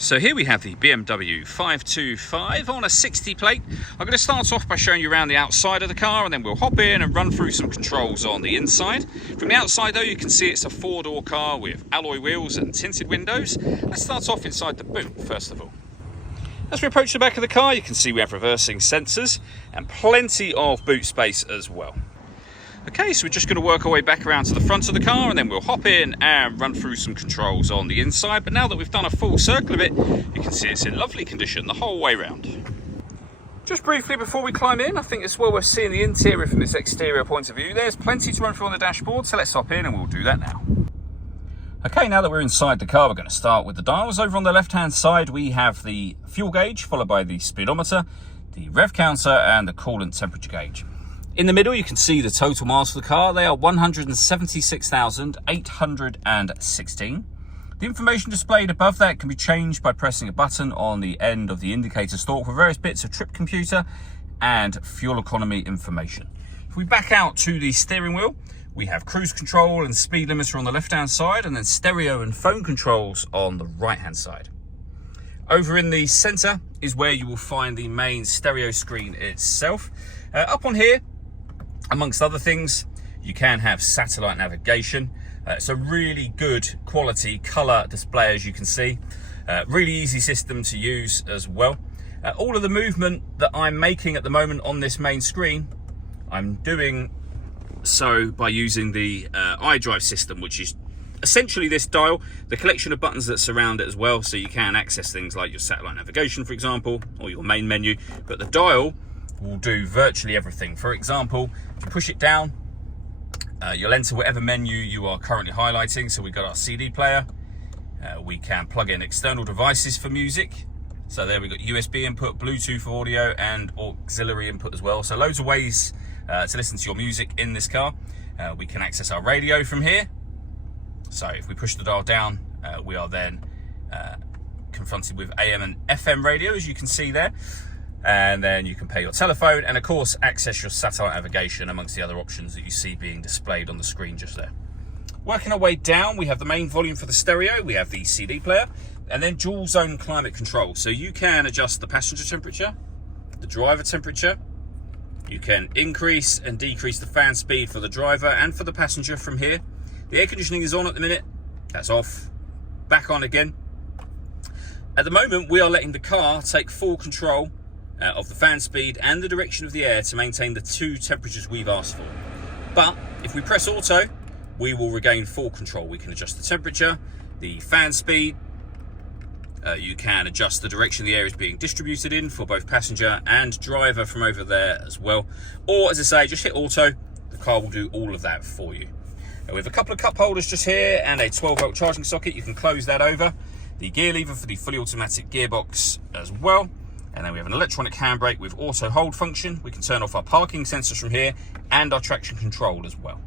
So here we have the BMW 525 on a 60 plate. I'm going to start off by showing you around the outside of the car, and then we'll hop in and run through some controls on the inside. From the outside though, you can see it's a four-door car with alloy wheels and tinted windows. Let's start off inside the boot first of all. As we approach the back of the car, you can see we have reversing sensors and plenty of boot space as well. Okay, so we're just going to work our way back around to the front of the car, and then we'll hop in and run through some controls on the inside. But now that we've done a full circle of it, you can see it's in lovely condition the whole way around. Just briefly before we climb in, I think it's well worth seeing the interior from this exterior point of view. There's plenty to run through on the dashboard, so let's hop in and we'll do that now. Okay, now that we're inside the car, we're going to start with the dials. Over on the left-hand side, we have the fuel gauge, followed by the speedometer, the rev counter, and the coolant temperature gauge. In the middle, you can see the total miles for the car. They are 176,816. The information displayed above that can be changed by pressing a button on the end of the indicator stalk for various bits of trip computer and fuel economy information. If we back out to the steering wheel, we have cruise control and speed limiter on the left-hand side, and then stereo and phone controls on the right-hand side. Over in the center is where you will find the main stereo screen itself. Up on here, amongst other things, you can have satellite navigation. It's a really good quality color display, as you can see. Really easy system to use as well. All of the movement that I'm making at the moment on this main screen, I'm doing so by using the iDrive system, which is essentially this dial, the collection of buttons that surround it as well, so you can access things like your satellite navigation, for example, or your main menu. But the dial will do virtually everything. For example, if you push it down, you'll enter whatever menu you are currently highlighting. So we've got our CD player. We can plug in external devices for music. So there we've got USB input, Bluetooth audio, and auxiliary input as well. So loads of ways to listen to your music in this car. We can access our radio from here. So if we push the dial down, we are then confronted with AM and FM radio, as you can see there. And then you can pay your telephone and of course access your satellite navigation amongst the other options that you see being displayed on the screen just there. Working our way down, we have the main volume for the stereo, we have the CD player, and then dual zone climate control. So you can adjust the passenger temperature, the driver temperature. You can increase and decrease the fan speed for the driver and for the passenger from here. The air conditioning is on at the minute, that's off, back on again. At the moment, we are letting the car take full control of the fan speed and the direction of the air to maintain the two temperatures we've asked for. But if we press auto, we will regain full control. We can adjust the temperature, the fan speed. You can adjust the direction the air is being distributed in for both passenger and driver from over there as well. Or, as I say, just hit auto. The car will do all of that for you. We have a couple of cup holders just here and a 12-volt charging socket. You can close that over. The gear lever for the fully automatic gearbox as well. And then we have an electronic handbrake with auto hold function. We can turn off our parking sensors from here and our traction control as well.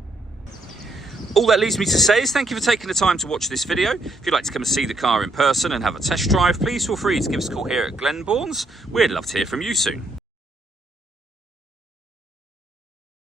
All that leaves me to say is thank you for taking the time to watch this video. If you'd like to come and see the car in person and have a test drive, please feel free to give us a call here at Glenborns. We'd love to hear from you soon.